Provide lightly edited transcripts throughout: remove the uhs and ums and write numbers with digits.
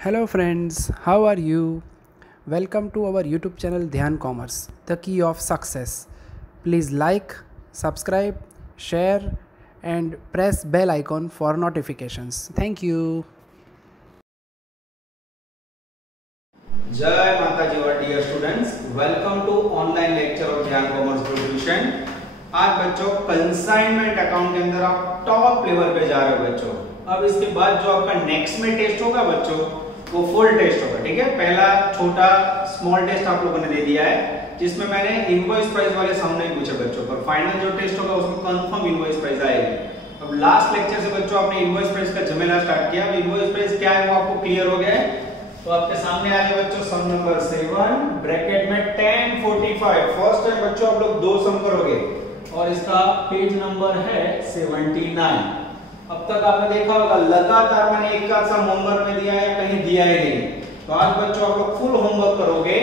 Hello friends, how are you? Welcome to our YouTube channel Dhyan Commerce, the key of success. Please like, subscribe, share and press bell icon for notifications. Thank you. जय माता जी और dear students, welcome to online lecture of Dhyan commerce tuition. आज बच्चों consignment account के अंदर आप top level पे जा रहे हो बच्चों। अब इसके बाद जो आपका नेक्स्ट में टेस्ट होगा बच्चों, वो फुल टेस्ट होगा। ठीक है, पहला छोटा स्मॉल टेस्ट आप लोगों ने दे दिया है, जिसमें मैंने इनवॉइस प्राइस वाले सम नहीं पूछे बच्चों, पर फाइनल जो टेस्ट होगा उसमें कंफर्म इनवॉइस प्राइस आएगी। अब लास्ट लेक्चर से बच्चों आपने इनवॉइस प्राइस का झमेला स्टार्ट किया। अब इनवॉइस प्राइस क्या है वो आपको क्लियर हो गया है। तो आपके सामने आ गया बच्चों सम नंबर 7 ब्रैकेट में 1045। फर्स्ट टाइम बच्चों आप लोग दो सम करोगे और इसका पेज नंबर है 79। अब तक आपने देखा होगा लगातार मैंने एक का सम होमवर्क में दिया है, कहीं दिया ही नहीं। तो आज बच्चों आप लोग फुल होमवर्क करोगे।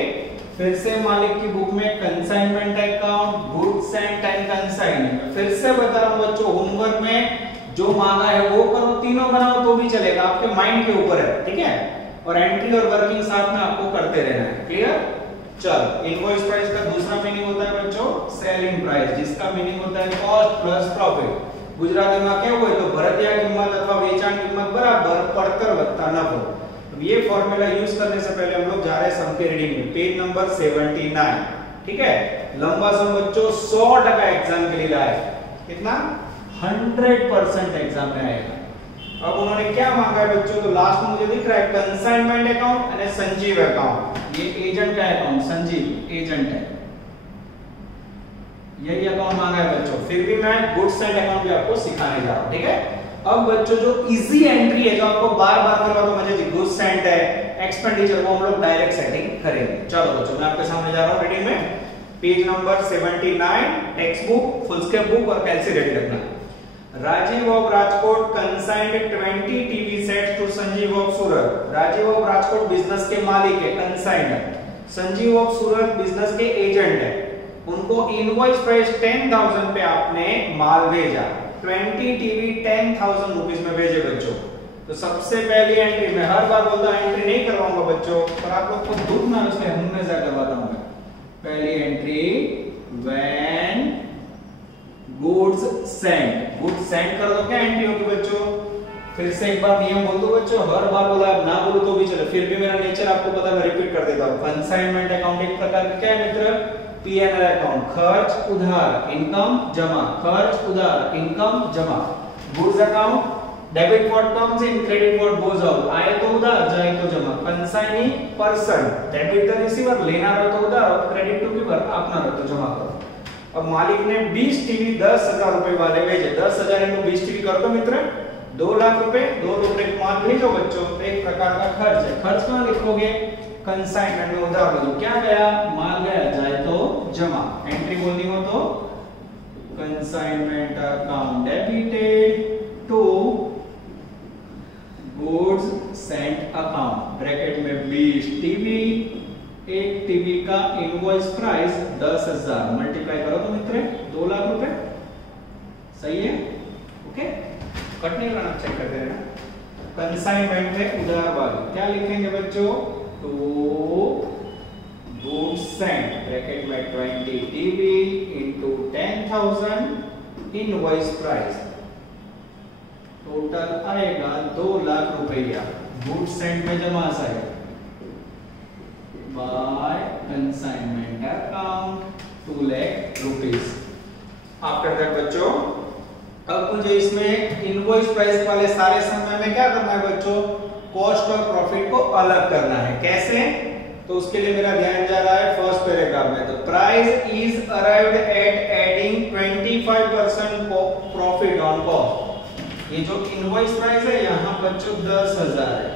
फिर से मालिक की बुक में consignment account, goods and consignment, फिर से बता रहा हूं बच्चों, होमवर्क में जो मांगा है वो करो, तीनों बनाओ तो भी चलेगा, आपके माइंड के ऊपर है। ठीक है, और एंट्री और वर्किंग साथ में आपको करते रहना है। क्लियर? चल, इनवॉइस प्राइस का दूसरा मीनिंग होता है बच्चों सेलिंग प्राइस, जिसका मीनिंग होता है कॉस्ट प्लस प्रॉफिट। गुजराती में क्या हुआ तो भरतिया कीमत अथवा वेचाण कीमत बराबर पड़तर वत्ता नफो। तो ये फॉर्मूला यूज करने से पहले हम लोग जा रहे हैं सम के रीडिंग में, पेज नंबर 79। ठीक है, लंबा सम बच्चों 100% एग्जाम के लिए लाए। कितना? 100% एग्जाम में आएगा। अब उन्होंने क्या मांगा है बच्चों, तो लास्ट में मुझे दिख रहा है कंसाइनमेंट अकाउंट और संजीव अकाउंट। ये एजेंट का अकाउंट, संजीव एजेंट है, यही अकाउंट मांगा है बच्चों। फिर भी मैं गुड्स एंड अकाउंट भी आपको सिखाने जा रहा हूं। ठीक है, अब बच्चों जो इजी एंट्री है, जो आपको बार बार करवा तो मजे जी, गुड्स एंड है एक्सपेंडिचर, वो हम लोग डायरेक्ट सेटिंग करेंगे। चलो बच्चों, मैं आपके सामने जा रहा हूं रीडिंग में, page number 79, text book, foolscap book और कैलसी रेडी रखना। Rajiv of Rajkot consigned 20 TV sets to Sanjeev of Surat. Rajiv of Rajkot business के मालिक है, consigned. Sanjeev of Surat business के एजेंट है। उनको इनवॉइस प्राइस 10,000 पे आपने माल भेजा, 20 टीवी 10,000 रुपीस में भेजे बच्चों। तो सबसे पहली एंट्री, मैं हर बार बोलता हूं एंट्री नहीं करवाऊंगा बच्चों, पर आप लोग को दुख ना उसमें हमेशा करवाता हूं। पहली entry when goods Saint, goods Saint कर दो, क्या एंट्री होगी बच्चों? फिर से एक बार नियम बोल दो बच्चों, हर बार बोला ना बोलो तो भी चले, फिर भी मेरा नेचर आपको पता है, मैं रिपीट कर देता हूं। कंसाइनमेंट अकाउंट एक प्रकार का क्या है मित्र? पीएनएल अकाउंट, खर्च उधार इनकम जमा, खर्च उधार इनकम जमा। Goods account debit what comes in, credit what goes out, आए तो उधार जाए तो जमा। Consignee person, debit the receiver, लेना रहो तो उधार और क्रेडिट टू गिवर, आपना रहो तो जमा करो। अब मालिक ने 20 टीवी 10,000 रुपए वाले भेजे, 10,000 इनटू 20 टीवी कर दो मित्र, 2 लाख रुपए। 2 रुपए माल भेजो बच्चों, तो एक प्रकार का खर्च है। खर्च कहां लिखोगे? कंसाइनमेंट में उधार भेजो। क्या गया? माल गया, जाए तो जमा। एंट्री बोलनी हो तो consignment account debited to goods sent account, bracket में 20 टीवी, एक टीवी का इनवॉइस प्राइस 10,000, मल्टीप्लाई करो तो मित्र 2 लाख रुपए। सही है? ओके, कट नहीं करना, चेक करते रहना। कंसाइनमेंट में उधार वाली क्या लिखेंगे बच्चों? तो गुड्स सेंट, ब्रैकेट में 20 TV into 10,000 invoice price, total आएगा 2 लाख रुपया। गुड्स सेंट में जमा आएगा by consignment account 2 lakh rupees. After that बच्चों, अब मुझे इसमें इनवॉइस प्राइस वाले सारे समय में क्या करना है बच्चों? कॉस्ट और प्रॉफिट को अलग करना है। कैसे? तो उसके लिए मेरा ध्यान जा रहा है फर्स्ट पैराग्राफ में। तो price is arrived at adding 25% profit on cost. ये जो इनवॉइस प्राइस है यहाँ बच्चों 10,000 है।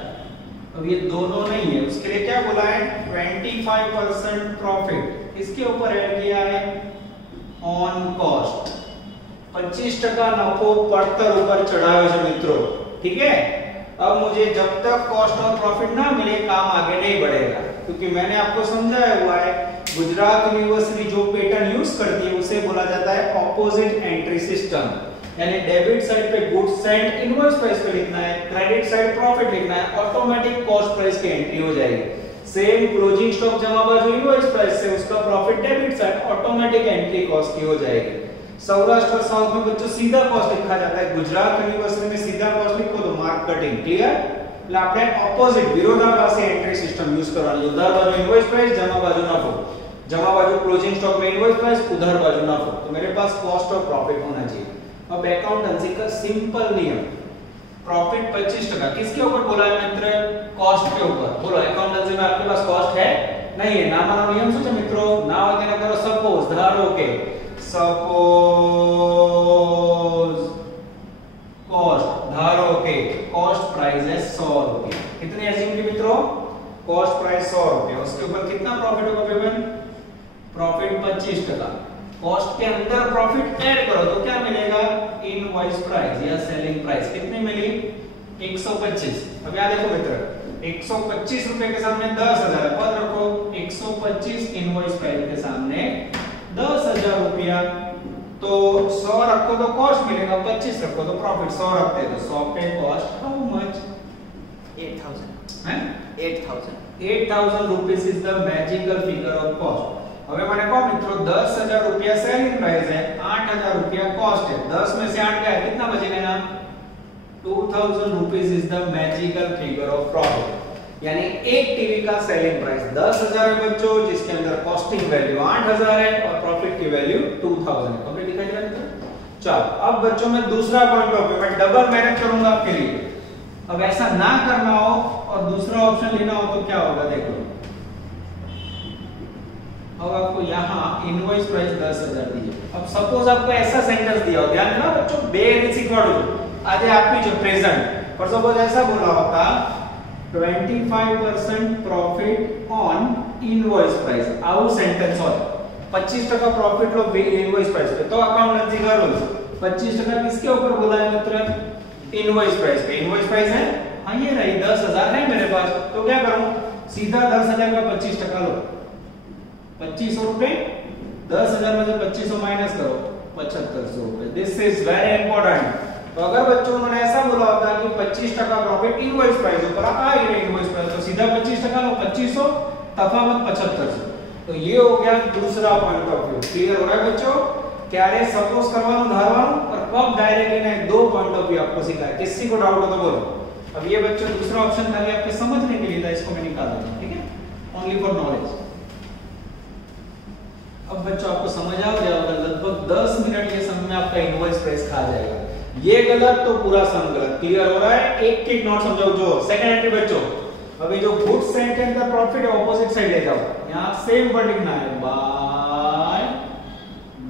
अब ये दोनों नहीं है, उसके लिए क्या बोला है? 25% प्रॉफिट, इसके ऊपर ऐड किया है ऑन कॉस्ट। 25% नफो पड़तर ऊपर चढ़ावे છે मित्रों। ठीक है, अब मुझे जब तक कॉस्ट और प्रॉफिट ना मिले काम आगे नहीं बढ़ेगा, क्योंकि मैंने आपको समझाया हुआ है गुजरात यूनिवर्सिटी जो पैटर्न यूज करती है उसे बोला जाता है ऑपोजिट एंट्री सिस्टम। यानी डेबिट साइड पे गुड्स सेंट इनवॉइस प्राइस पे लिखना है, क्रेडिट साइड प्रॉफिट लिखना है, ऑटोमेटिक कॉस्ट प्राइस की एंट्री हो जाएगी। सेम क्लोजिंग स्टॉक जमा बाजू इनवॉइस प्राइस से उसका profit debit side automatic entry cost की हो जाएगी। सौराष्ट्र और साउथ में बच्चों सीधा कॉस्ट लिखा जाता है, गुजरात यूनिवर्सिटी में सीधा कॉस्ट लिखो तो मार्क कटिंग, क्लियर? એટલે આપણે ઓપોઝિટ વિરોધાભાસી એન્ટ્રી સિસ્ટમ યુઝ કરવાની। ઉધાર બાજુ ઇનવોઇસ પ્રાઇસ, જમા બાજુ નફો, जमा बाजू क्लोजिंग स्टॉक में इनवॉइस प्राइस, उधार बाजू नफा, तो मेरे पास कॉस्ट और प्रॉफिट होना चाहिए। अब अकाउंटेंसी का सिंपल नियम, प्रॉफिट 25% किसके ऊपर बोला है मित्र? कॉस्ट के ऊपर। बोलो अकाउंटेंसी में आपके पास कॉस्ट है? नहीं है। ना मानो नियम શું છે મિત્રો? ના હોય તેને કરો સપોઝ, ધારો કે सपोज कॉस्ट, धारो के कॉस्ट प्राइस है 100 रुपए। कितनी एज्यूम की मित्रों? कॉस्ट प्राइस 100 रुपए, उसके ऊपर कितना प्रॉफिट होगा पेमेंट? प्रॉफिट 25%। कॉस्ट के अंदर प्रॉफिट ऐड करो तो क्या मिलेगा? इनवॉइस प्राइस या सेलिंग प्राइस। कितनी मिली? 125। अब यहां देखो मित्र, 125 रुपए के सामने 10,000 पद रखो, 125 इनवॉइस प्राइस के सामने 10,000 रुपया, तो 100 रखो तो कॉस्ट मिलेगा, 25 रखो तो प्रॉफिट। 100 रखते तो 100 पे कॉस्ट हाउ मच? 8,000 है 8,000 rupees is the magical figure of cost. હવે મને કહો મિત્રો 10,000 रुपया सेलिंग प्राइस है, 8,000 रुपया कॉस्ट है, 10 में से 8 गया, कितना बचेगा? 2,000 rupees is the magical figure of profit. यानी एक टीवी का सेलिंग प्राइस 10,000 है बच्चों, जिसके अंदर कॉस्टिंग वैल्यू 8,000 है और प्रॉफिट की वैल्यू 2,000 है। कंप्लीट दिखाई दे रहा है मित्र? चलो अब बच्चों मैं दूसरा पॉइंट ऑफ व्यू में डबल मेहनत करूंगा आपके लिए। अब ऐसा ना करना हो और दूसरा ऑप्शन लेना हो तो क्या होगा देखो। अब आपको यहाँ इनवॉइस प्राइस 10,000 दीजिए। अब सपोज आपको ऐसा सेंटेंस दिया हो, ध्यान देना बच्चों, बेरिक सिखवाड़ू आज आप भी जो प्रेजेंट पर सपोज ऐसा बोला होता 25% प्रॉफिट ऑन इनवॉइस प्राइस, आउ सेंटेंस हो 25% प्रॉफिट लो इनवॉइस प्राइस पे, तो अकाउंटेंसी का रूल्स 25% किसके ऊपर बोला है मित्र? इनवॉइस प्राइस पे। इनवॉइस प्राइस है हाँ ये रही 10,000 है मेरे पास, तो क्या करूं? सीधा 10,000 का 25% लो, 2500 रुपए, 10,000 में से 2500 माइनस करो, 7500 रुपए। This is very important. तो अगर बच्चों उन्होंने ऐसा बोला होता कि 25% प्रॉफिट इनवॉइस प्राइस ऊपर आ गया इनवॉइस प्राइस, तो सीधा 25% लो, 2500 तफावत 7500। तो ये हो गया दूसरा पॉइंट ऑफ व्यू। क्लियर हो रहा है बच्चों? क्यारे सपोज करवानो धारवानो और कब डायरेक्ट लेना है, दो पॉइंट ऑफ व्यू आपको सिखाया। किसी को डाउट हो तो बोलो। अब ये बच्चों दूसरा ऑप्शन खाली आपके समझने के लिए था, इसको मैं निकाल दूंगा, ठीक है? Only for knowledge. अब बच्चों आपको समझ आ जाएगा, लगभग 10 मिनट ये समय में आपका इनवॉइस प्राइस खा जाएगा। ये गलत तो पूरा सम गलत। क्लियर हो रहा है? एक एक नोट समझाओ। जो सेकंड एंट्री बच्चों, अभी जो गुड्स सेंट के अंदर प्रॉफिट है ऑपोजिट साइड ले जाओ, यहां सेम वर्ड लिखना है, बाय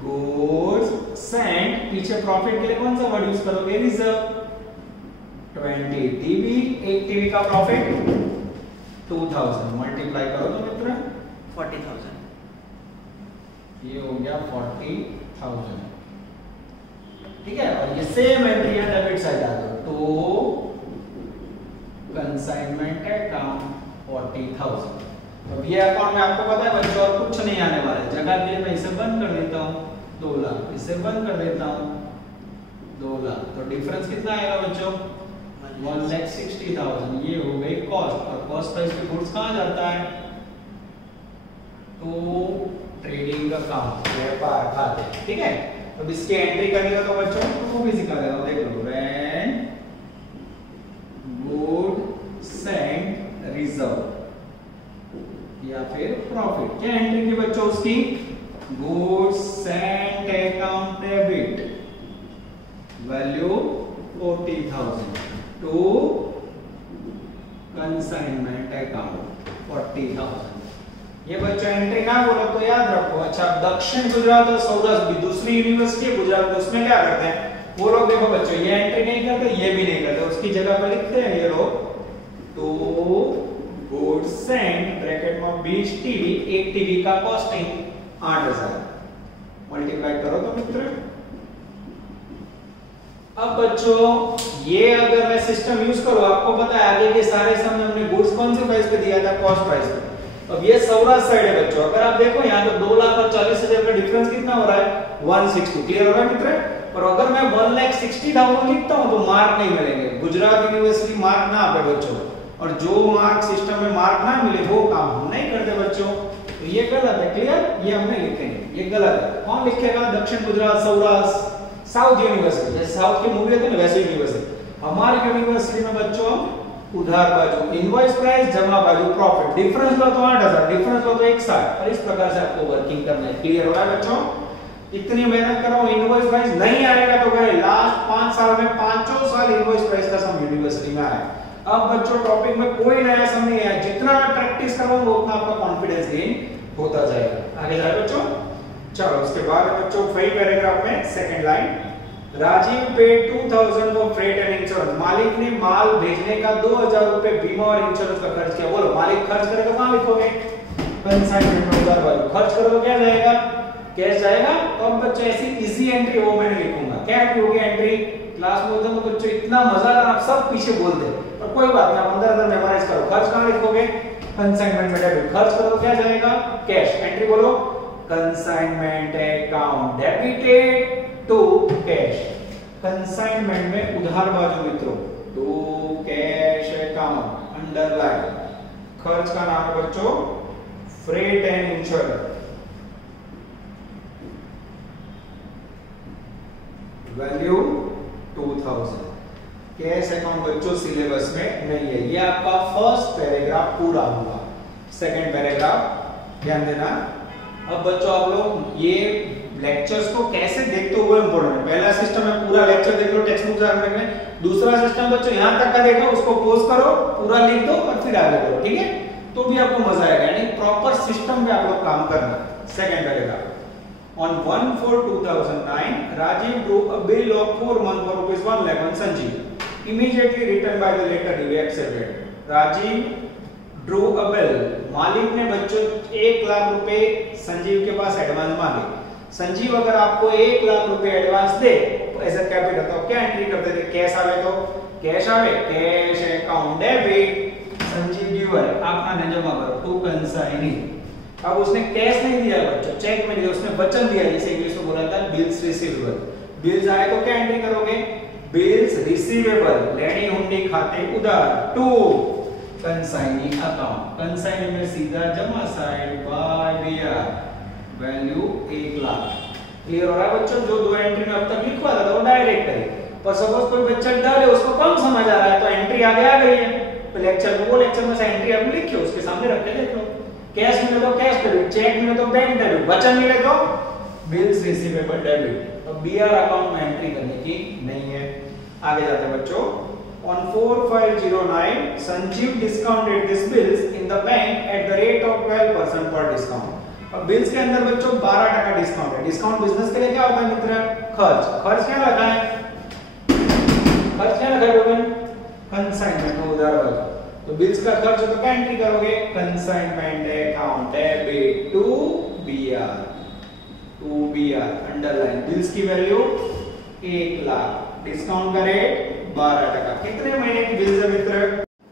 गुड्स सेंट, पीछे प्रॉफिट के लिए कौन सा वर्ड यूज करोगे? रिजर्व। 20 टीवी, एक टीवी का प्रॉफिट 2,000 मल्टीप्लाई करो तो मित्र 40,000। ये हो गया 40,000, ठीक है? और ये सेम एंट्री है डेबिट साइड आ दो, तो कंसाइनमेंट अकाउंट 40,000। तो ये अकाउंट में आपको पता है बच्चों और कुछ नहीं आने वाला है, जगह के लिए मैं इसे बंद कर देता हूं 2 लाख, इसे बंद कर देता हूं 2 लाख, तो डिफरेंस कितना आएगा बच्चों? 1,60,000। ये हो गई कॉस्ट, और कॉस्ट प्राइस पे गुड्स कहां जाता है? तो ट्रेडिंग अकाउंट, व्यापार खाते, ठीक है? अब इसकी एंट्री करनी हो तो बच्चों वो भी सिखा देता हूं, देख लो। व्हेन गुड सेंट रिजर्व या फिर प्रॉफिट, क्या एंट्री की बच्चों उसकी? Good sent account debit, value 40,000 to consignment account 40,000। ये बच्चों एंट्री कहां बोलो तो याद रखो। अच्छा, दक्षिण गुजरात और सौराष्ट्र दूसरी यूनिवर्सिटी है गुजरात में, उसमें क्या करते हैं वो लोग? देखो बच्चों ये एंट्री नहीं करते, ये भी नहीं करते, उसकी जगह पर लिखते हैं ये लोग तो गुड सेंट ब्रैकेट में 20 टीवी, एक टीवी का कॉस्टिंग 8,000 मल्टीप्लाई करो तो मित्र। अब बच्चों ये अगर मैं सिस्टम यूज करूं, आपको पता है आगे के सारे समय हमने गुड्स कौन से प्राइस पे दिया था? कॉस्ट प्राइस पे। अब ये सौराष्ट्र साइड है बच्चों, अगर आप देखो यहाँ तो 2,40,000 का डिफरेंस कितना हो रहा है? 160। क्लियर हो रहा है मित्र? पर अगर मैं 1,60,000 लिखता हूं तो मार्क नहीं मिलेंगे। गुजरात यूनिवर्सिटी मार्क ना आपे बच्चों, और जो मार्क सिस्टम में मार्क ना मिले वो काम हम नहीं करते बच्चों, तो ये गलत है। क्लियर? ये हम नहीं लिखेंगे, ये गलत है। कौन लिखेगा? दक्षिण गुजरात, सौराष्ट्र, साउथ यूनिवर्सिटी, जैसे साउथ की मूवी होती है ना वैसे यूनिवर्सिटी। हमारी यूनिवर्सिटी में बच्चों उधार बाजू इनवॉइस प्राइस, जमा बाजू प्रॉफिट, डिफरेंस लो तो 8,000, डिफरेंस लो तो 1,60, और इस प्रकार से आपको वर्किंग करना है। क्लियर हो रहा है बच्चों? इतनी मेहनत कर रहा हूं, इनवॉइस प्राइस नहीं आएगा तो गए। लास्ट 5 साल में 5 साल इनवॉइस प्राइस का सम यूनिवर्सिटी में आया। अब बच्चों टॉपिक में कोई नया सम नहीं है, जितना प्रैक्टिस करोगे उतना आपका कॉन्फिडेंस गेन होता जाएगा। आगे जाए बच्चों। चलो उसके बाद बच्चों वही पैराग्राफ में second line, Rajiv paid 2,000 for freight and insurance. मालिक ने माल भेजने का 2,000 रुपए बीमा और इंश्योरेंस का खर्च किया। बोलो मालिक खर्च करेगा, कहां लिखोगे? कंसाइनमेंट में उधार बाजू। खर्च करोगे क्या जाएगा? कैश जाएगा। तो अब बच्चों ऐसी इजी एंट्री वो मैं नहीं लिखूंगा। क्या एंट्री होगी? एंट्री क्लास में होता है बच्चों इतना मजा आ रहा, आप सब पीछे बोलते हैं, पर कोई बात नहीं, आप अंदर मेमोराइज करो। खर्च कहां लिखोगे? कंसाइनमेंट में डेबिट। खर्च करो क्या जाएगा? कैश। एंट्री बोलो consignment account debited to cash. Consignment में उधार बाजू मित्रों टू कैश अकाउंट अंडरलाइन। खर्च का नाम है बच्चों freight and insurance. Value 2,000। Cash account बच्चों सिलेबस में नहीं है। ये आपका फर्स्ट पैराग्राफ पूरा हुआ। सेकंड पैराग्राफ ध्यान देना। अब बच्चों आप लोग ये लेक्चर्स को कैसे देखते हो वो इंपॉर्टेंट है। पहला सिस्टम है पूरा लेक्चर देख लो टेक्स्ट बुक में। दूसरा सिस्टम बच्चों यहां तक का देखो, उसको पॉज करो, पूरा लिख दो और फिर आगे करो, ठीक है? तो भी आपको मजा आएगा। यानी प्रॉपर सिस्टम में आप लोग काम करना। Second paragraph, On 1/4/2009, Rajiv drew a bill of 4 months for rupees 1 lakh on Sanjeev. Immediately written by the letter he accepted. Rajiv drew a bill. मालिक ने बच्चों 1 लाख रुपए संजीव के पास एडवांस मांगे। संजीव अगर आपको 1 लाख रुपए एडवांस दे एज अ कैपिटल तो क्या एंट्री करते थे? कैश आवे तो कैश आवे, cash account debit, Sanjeev giver अपना ने जमा करो टू कंसाइनी। अब उसने कैश नहीं दिया बच्चों, चेक में दिया, उसने वचन दिया, जैसे इंग्लिश में बोला था बिल्स रिसीवेबल। बिल्स आए तो क्या एंट्री करोगे? बिल्स रिसीवेबल, लेनी हुंडी खाते उधार टू कंसाइनी अकाउंट। कंसाइनी में सीधा जमा side by BR, value 1 lakh. Clear हो रहा है बच्चों? जो दो एंट्री में अब तक लिखवा था वो डायरेक्ट करे, पर सपोज कोई बच्चा डाले उसको कम समझ आ रहा है तो एंट्री आगे आ गई है। तो लेक्चर में वो लेक्चर में से एंट्री आपने लिखी है, उसके सामने रख के देख लो। कैश मिले तो कैश डेबिट, चेक मिले तो बैंक डेबिट, वचन मिले तो बिल्स रिसीवेबल डेबिट। तो बीआर अकाउंट में एंट्री करने की नहीं है। आगे जाते हैं बच्चों। On 4/5/09 Sanjeev discounted these bills in the bank at the rate of 12% per discount। अब बिल्स के अंदर बच्चों 12% डिस्काउंट है। डिस्काउंट बिजनेस के लिए क्या होता है मित्र? खर्च। खर्च क्या रखा है? खर्च क्या रखा है बहन? कंसाइनमेंट में उधार बाजू। तो बिल्स का खर्च तो क्या एंट्री करोगे? Consignment account debit to BR, to BR underline. Bills की वैल्यू 1 लाख, डिस्काउंट का रेट 12%। कितने महीने की बिल्स है मित्र?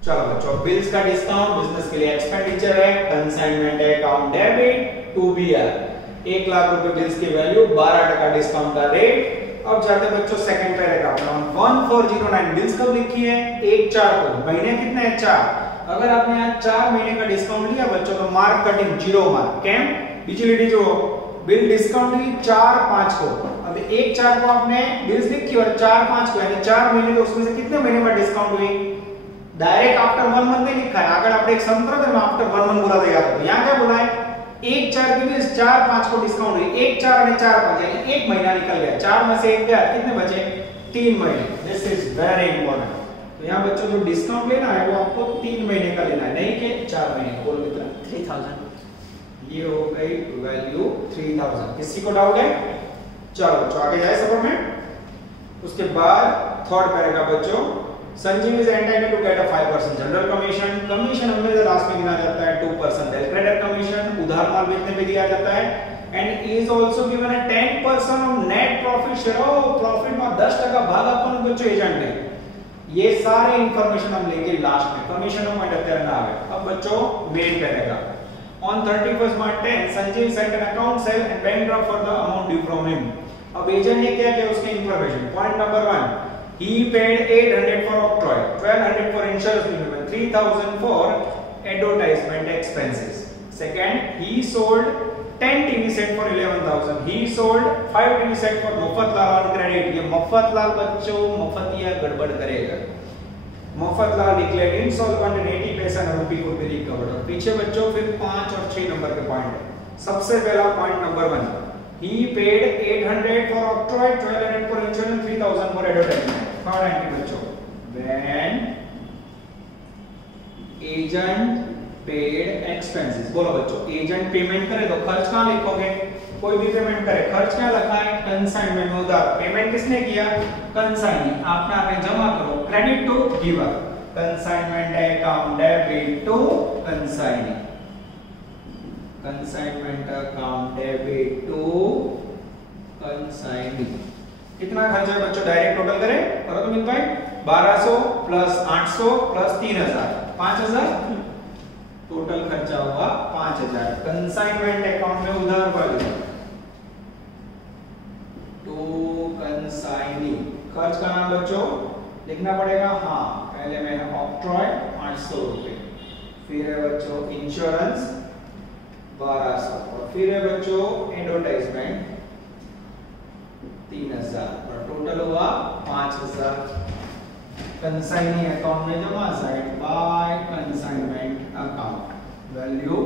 चलो बच्चों, बिल्स का डिस्काउंट बिजनेस के लिए एक्सपेंडिचर है, consignment account debit to BR, 1 lakh रुपए बिल्स की वैल्यू, 12% डिस्काउंट का रेट। अब जाते हैं बच्चों सेकंड पैराग्राफ में। 1/4/09 बिल्स कब लिखी है? 1/4 को। महीने कितने हैं? 4। अगर आपने यहाँ 4 महीने का डिस्काउंट लिया बच्चों तो मार्क कटिंग 0 मार्क। कैम बिजली जो बिल डिस्काउंट ली 4/5 को। अब 1/4 को आपने बिल्स लिखी और 4/5 को, यानी 4 महीने, तो उसमें से कितने महीने में डिस्काउंट हुई? डायरेक्ट आफ्टर 1 मंथ नहीं लिखा है। अगर आपने एक संतरा में आफ्टर 1 मंथ बोला था तो यहाँ क्या बोला है? 1/4 की बिल्स 4/5 को डिस्काउंट हुई। 1/4 और 4/5 यानी 1 महीना निकल गया। 4 में से 1 गया, कितने बचे? 3 महीने। This is very important. तो यहाँ बच्चों जो डिस्काउंट लेना है वो आपको 3 महीने का लेना है, नहीं कि 4 महीने का। बोलो कितना? 3000। ये हो गई वैल्यू 3000। किसी को डाउट है? चलो आगे जाए सफर में। उसके बाद थर्ड पैराग्राफ बच्चों, Sanjeev is entitled to get a 5% general commission. Commission हमेशा लास्ट में गिना जाता है 2% क्रेडिट कमीशन, उधार माल बेचने पे दिया जाता है। And is also given a 10% of net profit share. Profit में 10% भाग अपन बच्चों एजेंट ने। ये सारे इंफॉर्मेशन हम लेंगे लास्ट में। कमीशन पॉइंट અત્યારે ના આવે। अब बच्चों main paragraph. On 31st March 10 Sanjeev sent an account sale and bank draft for the amount due from him। अब एजेंट ने क्या किया, उसकी information. Point number 1, he paid 800 for octroi, 1200 for insurance premium, 3000 for advertisement expenses. Second, he sold 10 TV set for 11,000. He sold 5 TV set for Mafatlal on credit. ये मफतलाल बच्चों मफतिया गड़बड़ करेगा। Mafatlal declared insolvent and 80 पैसा रुपी को भी रिकवर्ड। और पीछे बच्चों फिर 5 और 6 नंबर के पॉइंट है। सबसे पहला point number 1, he paid 800 for octroi, 1200 for insurance, 3000 for advertisement. Third entry बच्चों, when agent paid expenses। बोलो बच्चों, एजेंट पेमेंट करे तो खर्च कहां लिखोगे, कोई भी पेमेंट करे खर्च क्या लिखा है, कंसाइनमेंट में उधार। पेमेंट किसने किया, कंसाइनी। आपने आगे जमा करो, credit to giver, consignment account debit to consignee, consignment account debit to consignee. कितना खर्चा है बच्चों, डायरेक्ट टोटल करें, करो तो मिल पाए 1200 प्लस 800 प्लस 3000, 5000 टोटल खर्चा हुआ 5000। कंसाइनमेंट अकाउंट में उधार वाले टू कंसाइनी। खर्च का नाम बच्चों लिखना पड़ेगा, हाँ पहले में ऑक्ट्रॉय 500 रुपए, फिर है बच्चों इंश्योरेंस 1200 और फिर है बच्चों एडवर्टाइजमेंट 3000 और टोटल हुआ 5000। कंसाइनी अकाउंट में जमा side bye consignment account, value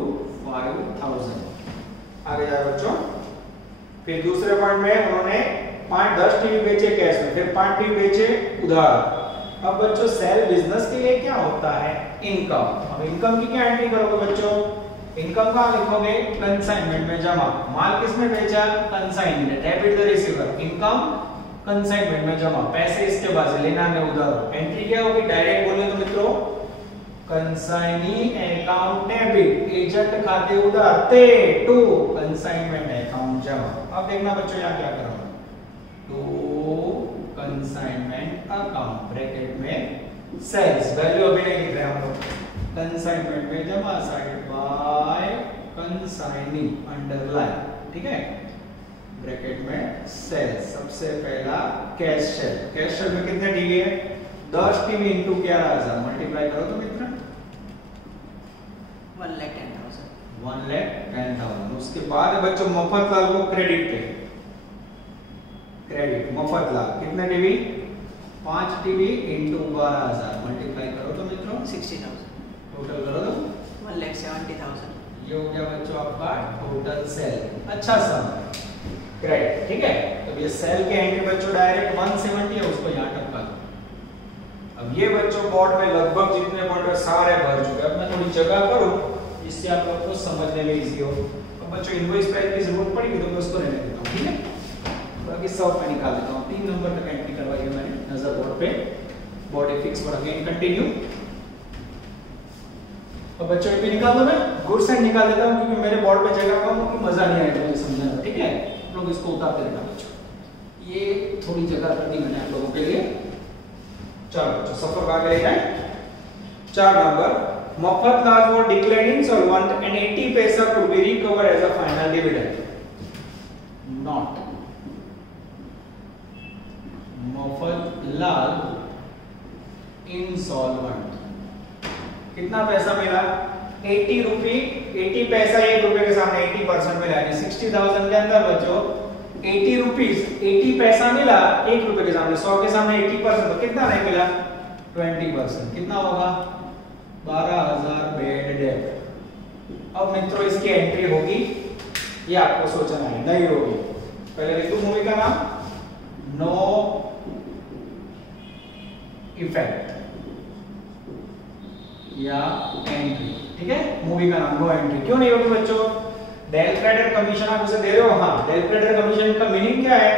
5000। आगे जाए बच्चों, फिर दूसरे पॉइंट में उन्होंने 10 टीवी बेचे कैश में, फिर 5 टीवी बेचे उधार। अब बच्चों सेल बिजनेस के लिए क्या होता है, इनकम। अब इनकम की क्या एंट्री करोगे बच्चों, इनकम कहां लिखोगे, कंसाइनमेंट में जमा। माल किसमें बेचा, कंसाइनी ने, debit the receiver, income consignment में जमा, पैसे इसके बाद लेना में उधार। एंट्री क्या होगी, डायरेक्ट बोले तो मित्रों कंसाइनी अकाउंट डेबिट, एजेंट खाते उधार ते टू कंसाइनमेंट अकाउंट जमा। अब देखना बच्चों यहां क्या करो, टू कंसाइनमेंट अकाउंट ब्रैकेट में सेल्स, वैल्यू अभी नहीं लिख रहे हम लोग, कंसाइनमेंट में जमा साइड बाय कंसाइनी अंडरलाइन, ठीक है, ब्रैकेट में सेल्स। सबसे पहला कैश शेल, कैश शेल में कितने टीवी है, 10 टीवी इंटू 11,000 मल्टीप्लाई करो तो मित्र 1,10,000। 1,10,000। उसके बाद बच्चों मफतलाल को क्रेडिट पे, क्रेडिट मफतलाल कितने टीवी, 5 टीवी इंटू 12,000 मल्टीप्लाई करो तो मित्रों 60,000। टोटल करो तो 1,70,000। ये हो गया बच्चों आपका टोटल सेल। अच्छा सम क्रेडिट, ठीक है। तो ये सेल के एंट्री बच्चों डायरेक्ट 170 है, उसको यहां टपका दो। अब ये बच्चों बोर्ड में लगभग जितने पॉइंट है सारे भर चुके हैं। अब मैं थोड़ी जगह करूं जिससे आप लोग को समझने में इजी हो। अब बच्चों इनवॉइस प्राइस की जरूरत पड़ेगी तो मैं उसको रहने देता हूं, ठीक है। बाकी सब मैं निकाल देता हूं। 3 नंबर तक एंट्री करवाई है मैंने नजर बोर्ड पे, बॉडी फिक्स पर अगेन कंटिन्यू। अब बच्चों ये भी निकाल दो, मैं गुड साइड निकाल देता हूं क्योंकि मेरे बोर्ड पे जगह कम है, मजा नहीं आएगा मुझे समझने में, ठीक है। लोग इसको उतारते रहना बच्चों, ये थोड़ी जगह कर दी मैंने आप लोगों के लिए। चलो बच्चों सफर आगे ले जाएं। 4 number, Mafatlal was declared insolvent and 80 पैसा could be recovered as a final dividend. Not Mafatlal insolvent, कितना पैसा मिला, 80 रुपये, 80 पैसा 1 रुपए के सामने 80% मिला, यानी 60,000 के अंदर बच्चों 80 रुपीस 80 पैसा मिला 1 रुपए के सामने, 100 के सामने 80%, तो कितना नहीं मिला 20%, कितना होगा 12,000 बेड डेट। अब मित्रों इसकी एंट्री होगी, ये आपको सोचना है, नहीं होगी। पहले लिखो मूवी का नाम, नो इफेक्ट या एंट्री, ठीक है। मूवी का नाम नो एंट्री। क्यों नहीं होगी बच्चों, डेल क्रेडिट कमीशन आप उसे दे रहे हो, हाँ डेल क्रेडिट कमीशन का मीनिंग क्या है,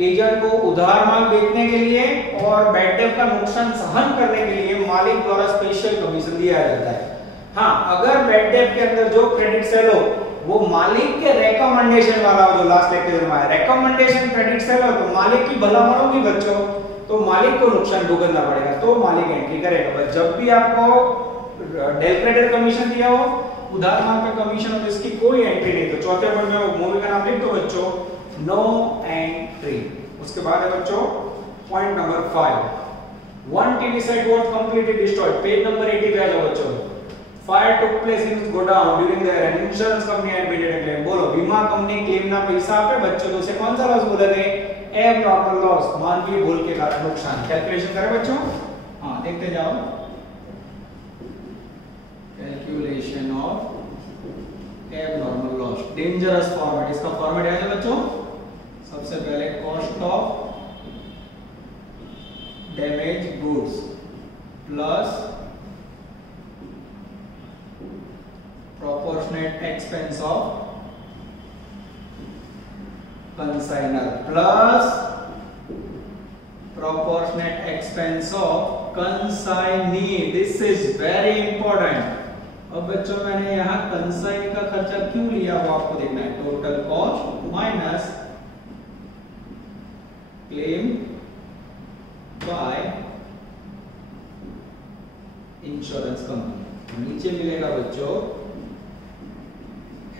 एजेंट को उधार माल बेचने के लिए और बैड डेट का नुकसान सहन करने के लिए मालिक द्वारा स्पेशल कमीशन दिया जाता है। हाँ अगर बैड डेट के अंदर जो क्रेडिट सेल हो वो मालिक के रेकमेंडेशन वाला हो, जो लास्ट लेक्चर में आया रेकमेंडेशन क्रेडिट सेल हो, तो मालिक की भलामण होगी बच्चों, तो मालिक को नुकसान भुगतना पड़ेगा, तो मालिक एंट्री करेगा। जब भी आपको डेल क्रेडिट कमीशन दिया हो, उधार माल पे कमीशन हो, इसकी कोई एंट्री नहीं। तो चौथे पॉइंट में मूवी का नाम लिख दो बच्चों, नो एंट्री। उसके बाद है बच्चों point number 5, one TV set was completely destroyed। Page number 80 पे आ जाओ बच्चों। Fire took place in godown during the run। Insurance company admitted a claim. बोलो बीमा कंपनी क्लेम ना पैसा पे बच्चों, तो उसे कौन सा लॉस बोलेंगे? एबनॉर्मल लॉस, मानवीय भूल के कारण नुकसान। कैलकुलेशन करें बच्चों? हां देखते जाओ। Calculation of abnormal loss, dangerous format. इसका फॉर्मेट है बच्चों, सबसे पहले cost of damage goods plus proportionate expense of consignor plus proportionate expense of consignee. This is very important. अब बच्चों मैंने यहां कंसाइनी का खर्चा क्यों लिया वो आपको देखना है। Total cost minus claim by insurance company. नीचे मिलेगा बच्चों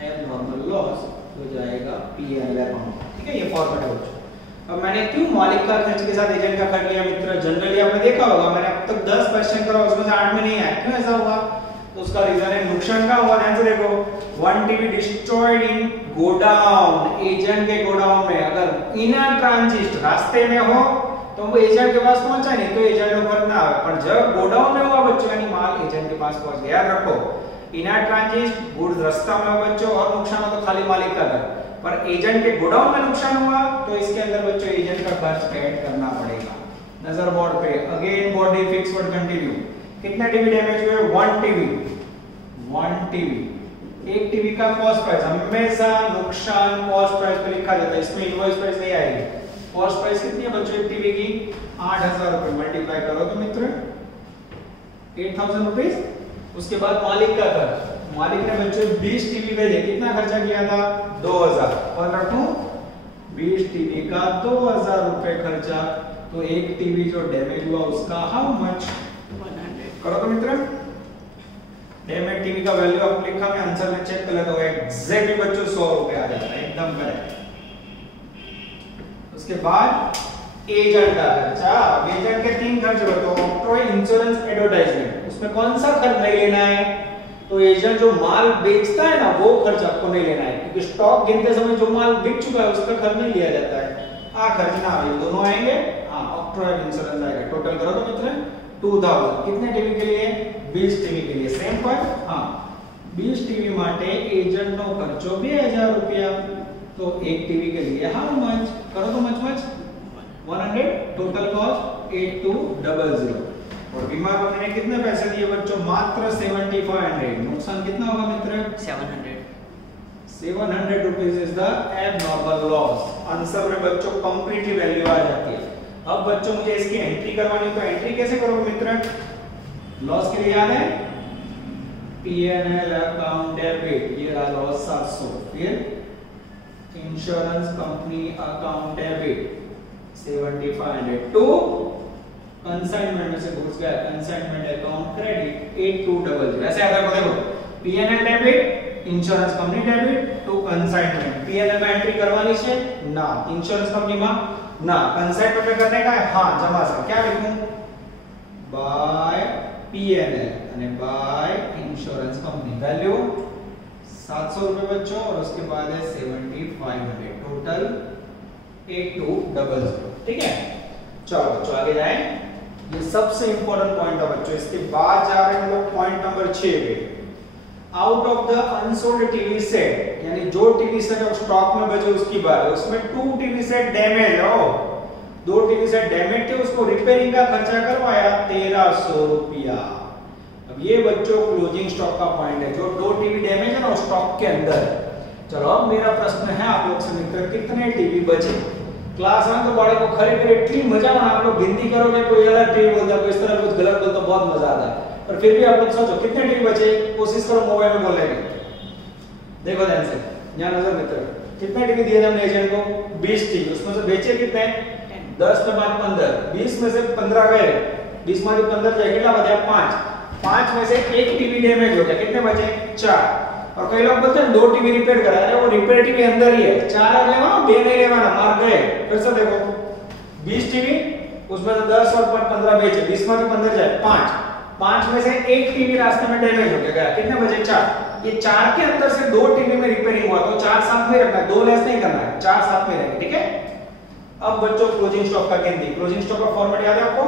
एबनॉर्मल लॉस, हो जाएगा P&L अकाउंट। ठीक है, ये फॉर्मेट है बच्चों। अब मैंने क्यों मालिक का खर्च के साथ एजेंट का खर्च लिया मित्र? जनरली आपने देखा होगा, मैंने अब तक 10 क्वेश्चन करा, उसमें से 8 में नहीं आया। क्यों ऐसा हुआ? तो उसका रीजन है नुकसान का हुआ। ध्यान से देखो, one TV destroyed in godown, agent के गोडाउन में। अगर इन अ ट्रांजिट रास्ते में हो तो वो एजेंट के पास पहुंचा नहीं तो एजेंट को फर्क ना आवे, पर जब गोडाउन में हुआ बच्चों यानी माल एजेंट के पास पहुंच गया। याद रखो, इन अ ट्रांजिट गुड्स रास्ता में हो बच्चों और नुकसान हो तो खाली मालिक का कर, पर एजेंट के गोडाउन में नुकसान हुआ तो इसके अंदर बच्चों एजेंट का खर्च ऐड करना पड़ेगा। नजर बोर्ड पे again body fix word continue. कितने टीवी डैमेज हुए? 1 टीवी। एक टीवी का कॉस्ट प्राइस हमेशा नुकसान कॉस्ट प्राइस पे लिखा जाता है, इसमें इनवॉइस प्राइस नहीं आएगी। कॉस्ट प्राइस कितनी है बच्चों एक टीवी की? 8000 रुपए। मल्टीप्लाई करो तो मित्र 8000 रुपीस। उसके बाद मालिक का खर्च, मालिक ने बच्चों 20 टीवी भेजे, कितना खर्चा किया था? 2000। और रखूं 20 टीवी का 2000 रुपए खर्चा, तो एक टीवी जो डैमेज हुआ उसका हाउ मच? 100। करो तो मित्र, डैमेज टीवी का वैल्यू आप लिखा, मैं आंसर में चेक कर लेता हूं। एग्जैक्टली बच्चों 100 रुपए आ जाता है, एकदम करेक्ट। उसके बाद एजेंट का खर्चा। एजेंट के 3 खर्च होते हैं, ऑक्ट्रॉय, इंश्योरेंस, एडवर्टाइजमेंट। उसमें कौन सा खर्च नहीं लेना है? तो एजेंट जो माल बेचता है ना वो खर्च आपको नहीं लेना है, क्योंकि स्टॉक गिनते समय जो माल बिक चुका है उसका खर्च नहीं लिया जाता है। खर्च ना ये दोनों आएंगे। ऑक्ट्रॉय इंश्योरेंस आएगा। टोटल करो तो मित्र 2000। कितने टीवी के लिए? 20 टीवी के लिए। सेम पर 20 टीवी માટે एजेंट નો ખર્ચો 2000 રૂપિયા, तो एक टीवी के लिए हाउ मच? करो तो मच 100। Total cost 8200। और बीमा कंपनी ने कितने पैसे दिए बच्चों? मात्र 7500। नुकसान कितना होगा मित्र? 700। 700 rupees is the abnormal loss. Answer में बच्चों कंप्लीटली वैल्यू आ जाती है। अब बच्चों मुझे इसकी एंट्री करवानी, तो एंट्री कैसे करोगे मित्र? लॉस के लिए याद है P&L अकाउंट डेबिट, ये रहा लॉस 700। फिर insurance company account debit 7500 to consignment में से गुड्स गया, कंसाइनमेंट अकाउंट क्रेडिट 8200। ऐसे याद रखो, देखो P&L debit, insurance company debit to consignment. P&L में एंट्री करवानी है ना, इंश्योरेंस कंपनी में ना, कंसाइनमेंट में करने का है। हां जमा से क्या लिखूं? बाय P&L અને बाय इंश्योरेंस कंपनी। वैल्यू 700 रुपए बच्चों और उसके बाद है 7500। टोटल 8200। ठीक है, चलो बच्चों आगे जाएं। ये सबसे इंपॉर्टेंट पॉइंट है बच्चों। इसके बाद जा रहे हैं हम लोग पॉइंट नंबर 6 पे। Out of the unsold TV set, यानी जो टीवी सेट अब स्टॉक में बचे उसकी बात है। उसमें 2 टीवी सेट डैमेज हो, 2 टीवी सेट डैमेज थे, उसको रिपेयरिंग का खर्चा करवाया 1300 रुपया। अब ये बच्चों क्लोजिंग स्टॉक का पॉइंट है। जो 2 टीवी डैमेज है ना स्टॉक के अंदर। चलो अब मेरा प्रश्न है आप लोग से मित्र, कितने टीवी बचे? क्लास में तो बड़े को खरीद इतनी मजा ना, आप लोग गिनती करोगे, कोई अलग टीवी बोलता है, कोई इस तरह कुछ गलत बोलता तो बहुत मजा आता है। पर फिर भी आप लोग सोचो कितने टीवी बचे, कोशिश करो मोबाइल में बोलने की। देखो ध्यान से, यहाँ नजर मित्र, कितने टीवी दिए थे हमने एजेंट को? 20 टीवी। उसमें से बेचे कितने? 10 में 5 15। 20 में से 15 गए, 20 में 15 जाए, कितना बचा? 5। 5 में से एक टीवी डैमेज हो गया, कितने बचे? 4। और कई लोग बोलते हैं 2 टीवी रिपेयर करा रहे, वो रिपेयर टीवी अंदर ही है, 4 आ लेवा 2 नहीं लेवाना, मार गए। फिर से देखो 20 टीवी, उसमें से 10 और 15 बेचे, 20 में 15 जाए 5 में से एक टीवी रास्ते में डैमेज हो गया, कितने बचे 4। ये 4 के अंदर से 2 टीवी में रिपेयरिंग हुआ, तो 4 साथ में रखना है, 2 लेस नहीं करना है, 4 साथ में रहेंगे, ठीक है। अब बच्चों क्लोजिंग स्टॉक का गिनती, क्लोजिंग स्टॉक का फॉर्मेट याद है आपको?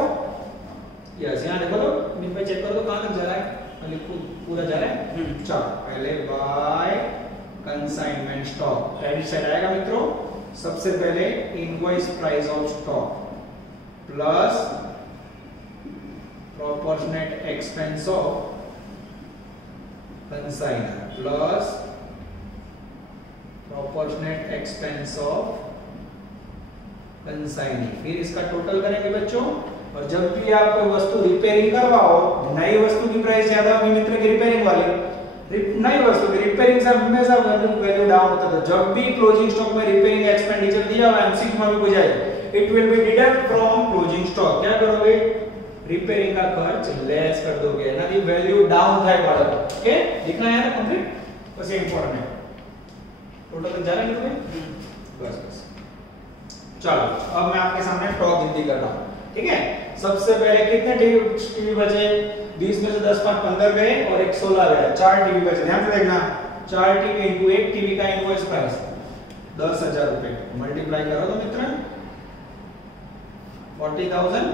यस, यहां देखो तो मिनट पे चेक कर दो कहां तक जा रहा है, पूरा जा रहा है। चलो पहले by consignment stock, credit side आएगा मित्रों। सबसे पहले invoice price of stock plus proportionate expense of consignor plus proportionate expense of consignee, फिर इसका टोटल करेंगे बच्चों। और जब भी आप कोई वस्तु रिपेयरिंग करवाओ, नई वस्तु की प्राइस ज्यादा होगी मित्र की रिपेयरिंग वाली, नई वस्तु की रिपेयरिंग से हमेशा वैल्यू डाउन होता है। जब भी क्लोजिंग स्टॉक में रिपेयरिंग एक्सपेंडिचर दिया हुआ एमसीक्यू में भी पूछा है, it will be deduct from closing stock. क्या करोगे? रिपेयरिंग का खर्च लेस कर दोगे, ना कि वैल्यू डाउन થાય बाळक। ओके, लिखना है ना कंप्लीट, बस ये इंपॉर्टेंट है। टोटल जा रहा है तुम्हें? बस चलो अब मैं आपके सामने स्टॉक गिनती कर रहा हूं, ठीक है। सबसे पहले कितने टीवी बचे? 20 में से 10 5 15 गए और एक 16 गया, 4 टीवी बचे। ध्यान से देखना, 4 टीवी इनटू 1 टीवी का इनवॉइस प्राइस 10,000 रुपए, मल्टीप्लाई करो तो मित्र 40,000।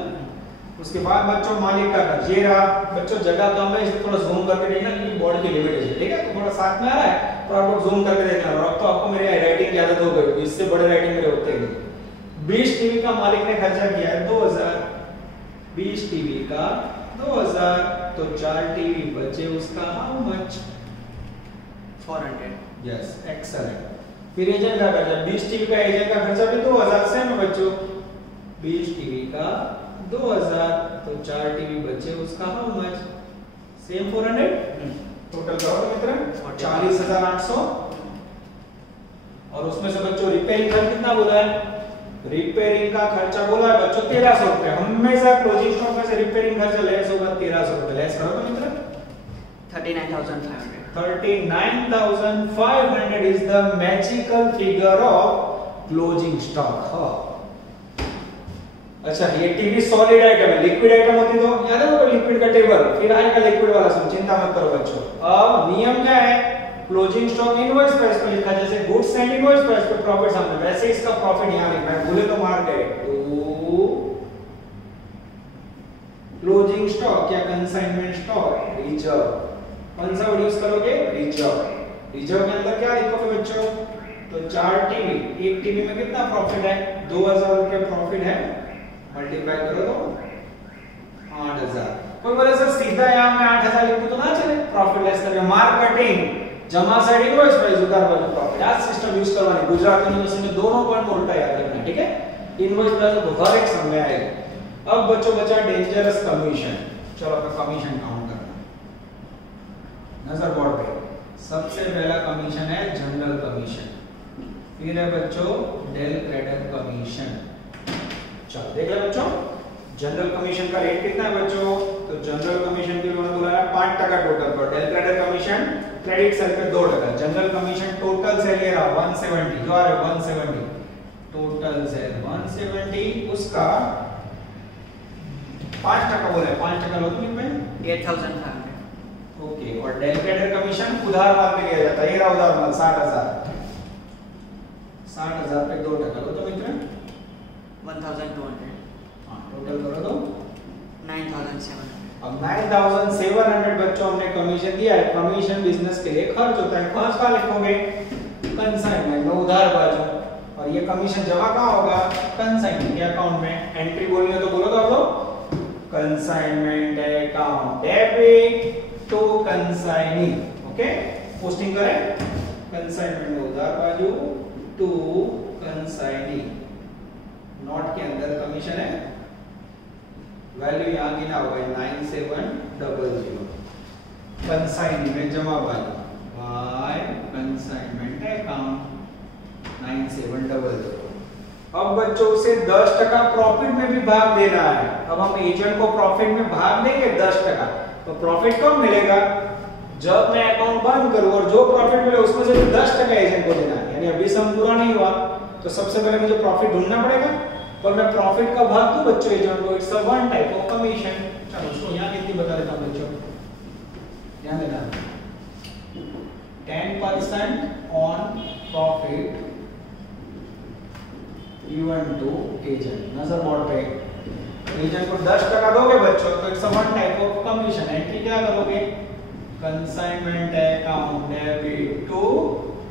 उसके बाद बच्चों मालिक का खर्च ये रहा। बच्चों जगह कम है इसलिए थोड़ा जूम करके देखना क्योंकि बोर्ड की लिमिट है, ठीक है। तो थोड़ा साथ में आ रहा है तो आप लोग जूम करके देखना। और अब तो आपको मेरी राइटिंग की आदत हो गई, इससे बड़े राइटिंग मेरे होते हैं। 20 टीवी का मालिक ने खर्चा किया है 2000, 20 टीवी का 2000, तो 4 टीवी बचे, उसका हाउ मच? 400। Yes, excellent. फिर एजेंट का खर्चा, 20 टीवी का एजेंट का खर्चा भी 2000 से में बच्चों, 20 टीवी का 2000, तो 4 टीवी बचे, उसका हाउ मच? सेम 400। टोटल करो मित्र 40,800। और उसमें से बच्चों रिपेयरिंग खर्च कितना बोला है? रिपेयरिंग का खर्चा बोला है बच्चों 1300 रुपए। हमेशा क्लोजिंग स्टॉक में से रिपेयरिंग खर्चा लेस होगा 1300 रुपए। लेस करो तो मित्र 39,500। 39,500 is the magical figure of closing stock। अच्छा, ये टीवी सॉलिड आइटम है, लिक्विड आइटम होती तो याद है ना लिक्विड का टेबल, फिर आएगा लिक्विड वाला सब, चिंता मत करो बच्चों। अब नियम क्या है? क्लोजिंग स्टॉक इनवॉइस प्राइस पे लिखा, जैसे गुड्स एंड इनवॉइस प्राइस पे प्रॉफिट सामने, वैसे इसका प्रॉफिट यहां लिखना है। भूले तो मार गए। टू क्लोजिंग स्टॉक या कंसाइनमेंट स्टॉक रिजर्व, कौन सा वर्ड यूज करोगे? रिजर्व। रिजर्व के अंदर क्या लिखोगे बच्चों? तो 4 टीवी, एक टीवी में कितना प्रॉफिट है? 2000 रुपए प्रॉफिट है, मल्टीप्लाई करो तो 8000। कोई बोले सर सीधा यहां में 8000 लिख दो तो ना चले, प्रॉफिट लेस करके मार्केटिंग जमा साइड इनवॉइस प्राइस उधार वाला प्रॉफिट। आज सिस्टम यूज करवानी, गुजरात यूनिवर्सिटी में दोनों पॉइंट उल्टा याद रखना, ठीक है। इनवॉइस प्राइस तो हर एक समय आएगा। अब बच्चों बचा डेंजरस कमीशन। चलो अब कमीशन काउंट करना, नजर बोर्ड पे। सबसे पहला कमीशन है जनरल कमीशन, फिर है बच्चों डेल क्रेडिट कमीशन। चलो देख ले बच्चों, जनरल कमीशन का रेट कितना है बच्चों? तो जनरल कमीशन के लिए उन्होंने बोला है 5% टोटल पर, del credit commission credit sale पे 2%, जनरल कमीशन टोटल सेल ये रहा 170, जो आ रहा है 170, टोटल सेल 170, उसका 5% बोला है, 5% लो तुम में 8,500। ओके। और डेल क्रेडिट कमीशन उधार माल पे लिया जाता है, ये रहा उधार माल 60,000, 60,000 पे 2% लो तो मित्र 1,200। हाँ, टोटल करो तो 9,700। अब 9,700 बच्चों हमने कमीशन दिया है। कमीशन बिजनेस के लिए खर्च होता है, खर्च कहाँ लिखोगे? कंसाइनमेंट में, उधार बाजू। और ये कमीशन जमा कहाँ होगा? कंसाइनमेंट के अकाउंट में। एंट्री बोलनी है तो बोलो तो आप लोग, consignment account debit to consignee. Okay, posting करें कंसाइनमेंट में उधार बाजू टू कंसाइनी। नोट के अंदर कमीशन है, वैल्यू यहां गिना होगा 9700। कंसाइनी में जमा बाजू बाय कंसाइनमेंट अकाउंट 9700। अब बच्चों से 10% प्रॉफिट में भी भाग देना है। अब हम एजेंट को प्रॉफिट में भाग देंगे 10%, तो प्रॉफिट कब मिलेगा? जब मैं अकाउंट बंद करूं और जो प्रॉफिट मिले उसमें से 10% एजेंट को देना है, यानी अभी सम पूरा नहीं हुआ तो सबसे पहले मुझे प्रॉफिट ढूंढना पड़ेगा और मैं प्रॉफिट का भाग दूं बच्चों एजेंट को। It's a one type of commission. चलो उसको यहां कितनी बता देता हूं बच्चों, ध्यान देना, 10% on profit given to agent. नजर बोर्ड पे एजेंट को 10% दोगे बच्चों तो it's a one type of commission. Entry क्या करोगे, consignment account debit to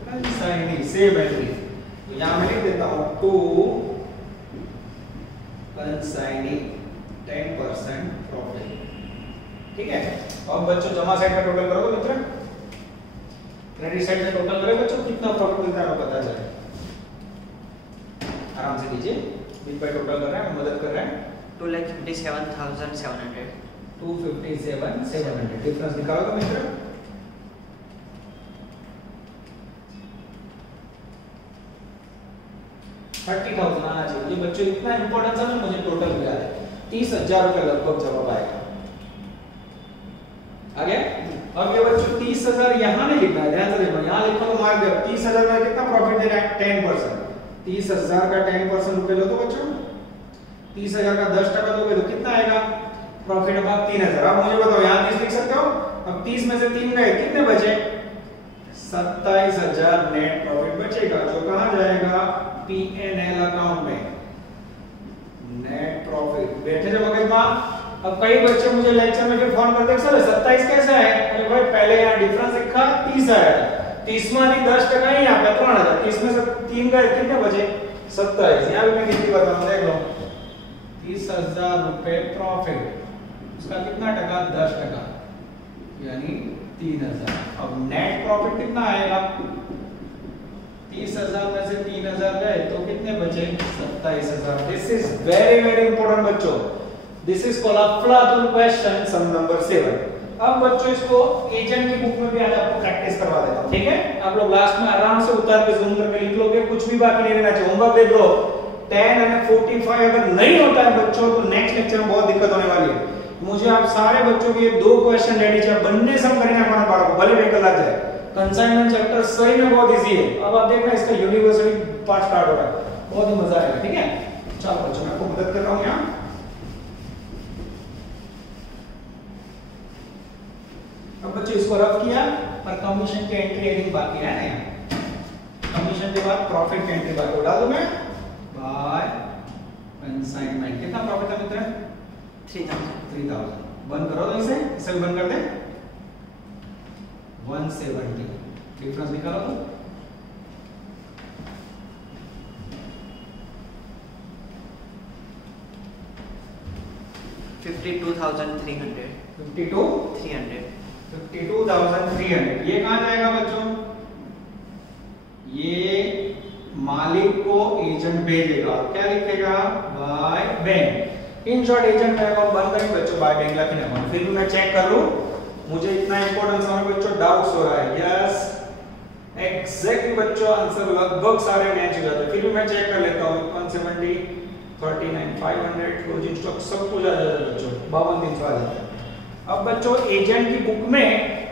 consignee, same entry. तो यहां मैं लिख देता हूं टू कंसाइनी 10% प्रॉफिट। ठीक है, अब बच्चों जमा साइड का टोटल करोगे मित्र, क्रेडिट साइड का टोटल करोगे बच्चों, कितना प्रॉफिट मिलता है आपको पता चले। आराम से कीजिए, बिल पे टोटल कर रहे हैं, मदद कर रहे हैं। 2,57,700 257,700 डिफरेंस निकालो मित्र। $30,000 आना चाहिए। ये बच्चों इतना इंपॉर्टेंस है ना, मुझे टोटल मिला है 30,000 रुपए लगभग जवाब आएगा। आ गया? अब ये बच्चों 30,000 यहाँ नहीं लिखना है, ध्यान से देखो, यहाँ लिखो तो मार्क दिया 30,000 में कितना प्रॉफिट दे रहा है 10%। 30,000 का 10% रुपए लो तो बच्चों 30,000 का 10% दोगे तो कितना आएगा प्रॉफिट, अब 3,000। अब मुझे बताओ यहाँ 30 लिख सकते हो, अब 30 में से 3 गए, कितने बचे 27,000 नेट प्रॉफिट बचेगा, जो कहां जाएगा P&L अकाउंट में। नेट प्रॉफिट बैठे जो मगज में। अब कई बच्चे मुझे लेक्चर में फिर फोन करते हैं सर 27 कैसे है, अरे भाई पहले यहाँ डिफरेंस लिखा 30 आया था, 30 में 10% ही यहाँ पे 3,000, 30 में से 3 गए, कितने बचे 27। यहाँ भी मैं कितनी बताऊं देख लो, 30,000 रुपए प्रॉफिट, उसका कितना टका 10%, यानी 3,000। अब नेट प्रॉफिट कितना आएगा, 30,000 में से 3,000 गए तो कितने बचे 27,000। This is very very important बच्चों, दिस इज कॉल्ड अफ्लातून क्वेश्चन सम नंबर 7। अब बच्चों इसको एजेंट की बुक में भी आज आपको प्रैक्टिस करवा देता हूं, ठीक है। आप लोग लास्ट में आराम से उतार के जूम करके लिख लोगे, कुछ भी बाकी नहीं रहना चाहिए। होमवर्क देख लो, 10 और 45 अगर नहीं होता है बच्चों तो नेक्स्ट लेक्चर में बहुत दिक्कत होने वाली है। मुझे आप सारे बच्चों के 2 क्वेश्चन रेडी चाहिए, बनने सम करने का पड़ा भले व्हीकल लग जाए। कंसाइनमेंट चैप्टर सही में बहुत इजी है। अब आप देखना इसका यूनिवर्सिटी पार्ट स्टार्ट हो रहा है, बहुत ही मजा आएगा, ठीक है। चलो बच्चों मैं आपको मदद कर रहा हूं यहां। अब बच्चों इसको रफ किया और कमीशन की एंट्री आई थिंक बाकी है ना, कमीशन के बाद प्रॉफिट की एंट्री बाकी डाल दूं मैं बाय कंसाइनमेंट। कितना प्रॉफिट है मित्र 3,000। बंद करो तो इसे भी बंद कर दे, 170 डिफरेंस निकालो तो 52,300 52,300। ये कहां जाएगा बच्चों, ये मालिक को एजेंट भेजेगा, क्या लिखेगा by bank. In short agent का अकाउंट बंद करें बच्चों, बाय बैंक लिखना है। फिर भी मैं चेक कर लूं, मुझे इतना इंपॉर्टेंस हमारे बच्चों डाउट्स हो रहा है। यस एग्जैक्टली बच्चों आंसर लगभग सारे मैच हो जाते हैं। फिर भी मैं चेक कर लेता हूं, 170 39,500 क्लोजिंग स्टॉक सब कुछ आ जाता है बच्चों, 52,300 आ जाता है। अब बच्चों एजेंट की बुक में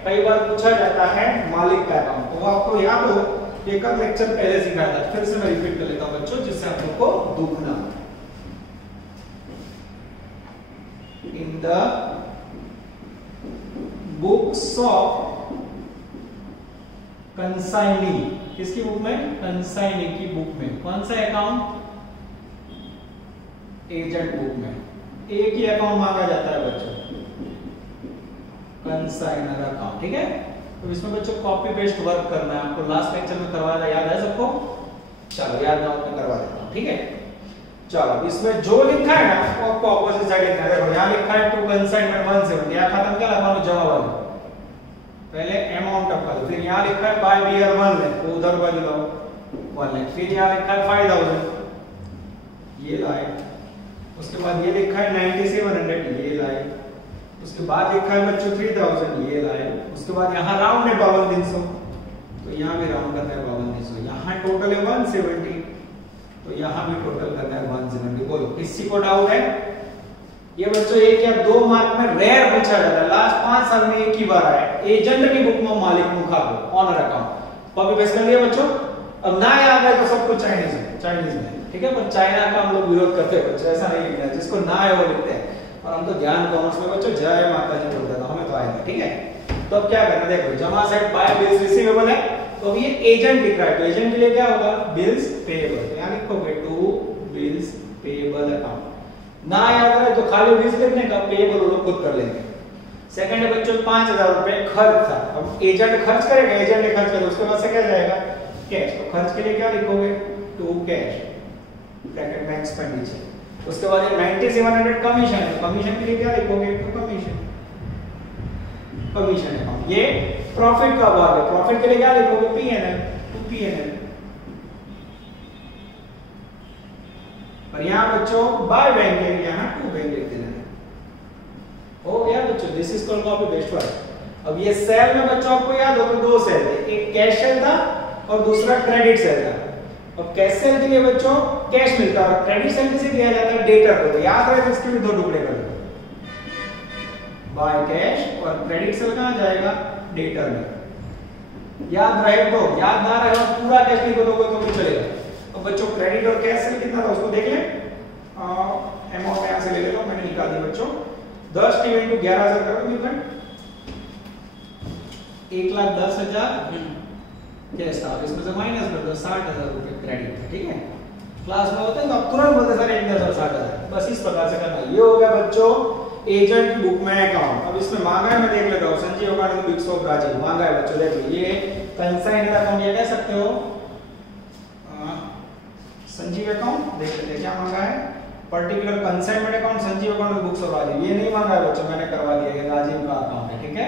कई बार पूछा जाता है मालिक का अकाउंट, तो वो आपको याद हो एक लेक्चर पहले सिखाया था, फिर से मैं रिपीट कर लेता हूं बच्चों जिससे आप लोग को दुख ना। In the books of consignee, किसकी बुक में, कंसाइनी की बुक में। कौन सा अकाउंट, एजेंट बुक में एक ही अकाउंट मांगा जाता है बच्चों, कंसाइनर अकाउंट, ठीक है। तो इसमें बच्चों कॉपी पेस्ट वर्क करना है, आपको लास्ट लेक्चर में करवाया था, याद है सबको। चलो याद ना हो तो करवा देता हूं, ठीक है। चलो इसमें जो लिखा है ना वो आपको ऑपोजिट साइड लिखना है। देखो यहां लिखा है टू कंसाइनमेंट 170, यहां खत्म क्या लगाओ जमा वाला, पहले अमाउंट ऑफ कर, फिर यहां लिखा है बाय बियर 1 लाख तो उधर बाजू लाओ 1 लाख, फिर यहां लिखा है 5,000 ये लाए, उसके बाद ये लिखा है 9,700 ये लाए, उसके बाद लिखा है बच्चों 3,000 ये लाए, उसके बाद यहाँ राउंड है 52,300 तो यहाँ भी राउंड करना है 52,300, यहाँ टोटल है 170 तो यहाँ भी टोटल करना है 170। बोलो किसी को डाउट है, ये बच्चों 1 या 2 मार्क में रेयर पूछा जाता है, लास्ट 5 साल में एक ही बार आया। एजेंट की बुक में मालिक मुखा को ऑनर अकाउंट कॉपी पेस्ट कर लिया बच्चों। अब ना याद है तो सब कुछ चाइनीज में, ठीक है, पर चाइना का हम लोग विरोध करते हैं बच्चों, ऐसा नहीं लिखना है, जिसको ना है वो लिखते हैं। और हम तो ध्यान कॉमर्स में बच्चों जय माता जी बोलते हैं, हमें तो आएगा, ठीक है। तो अब क्या करना, देखो जमा सेट बाय बिल्स रिसीवेबल है, तो ये एजेंट लिख रहा है, तो एजेंट के लिए क्या होगा, बिल्स पेएबल, तो यहां लिखोगे टू बिल्स पेएबल अकाउंट। ना याद है तो खाली बिल्स लिखने का, पेएबल वो लोग खुद कर लेंगे। सेकंड है बच्चों 5000 रुपए खर्च था, अब एजेंट खर्च करेगा, एजेंट ने खर्च किया, उसके बाद से क्या जाएगा, कैश। तो खर्च के लिए क्या लिखोगे, टू कैश ब्रैकेट में एक्सपेंडिचर। उसके बाद ये 9700 कमीशन है, तो कमीशन के लिए क्या लिखोगे, तो कमीशन अकाउंट। ये प्रॉफिट का भाग है, प्रॉफिट के लिए क्या लिखोगे, पीएनएल, टू पीएनएल। और यहां बच्चों बाय बैंक है, यहां टू बैंक लिख देना है, हो गया बच्चों। This is called copy paste work. अब ये सेल में बच्चों आपको याद हो तो 2 सेल थे, एक कैश सेल था और दूसरा क्रेडिट सेल था। अब कैश सेल के लिए बच्चों कैश मिलता है, क्रेडिट सेल किसे दिया जाता है, डेटर को। तो याद रहे तो इसके भी 2 टुकड़े कर दो, बाय कैश, और क्रेडिट सेल कहां जाएगा, डेटर में। याद रहे तो, याद ना रहे तो पूरा कैश लिख दोगे तो भी चलेगा। अब बच्चों क्रेडिट और कैश सेल कितना था उसको देख लें, अमाउंट यहां से ले लेता हूं, मैंने निकाल दिया बच्चों। 10 डिवाइड 11000 करोगे मिलकर 1,10,000 कैश था, इसमें से माइनस कर दो 60,000 रुपए क्रेडिट था, ठीक है। क्लास में होते हैं तो आप तुरंत बोलते सर 1,10,000 60,000, बस इस प्रकार से करना। ये हो गया बच्चों एजेंट बुक में अकाउंट। अब इसमें मांगा है, मैं देख लेता हूं, संजीव अकाउंट बिक्स ऑफ ब्राजील मांगा है बच्चों, देख लो ये कंसाइन्ड अकाउंट, ये कह सकते हो संजीव अकाउंट, देख लेते हैं क्या मांगा है, particular consignment account Sanjeev account books of Rajiv. ये नहीं मांगा है बच्चों, मैंने करवा दिया, ये राजीव का अकाउंट है, ठीक है।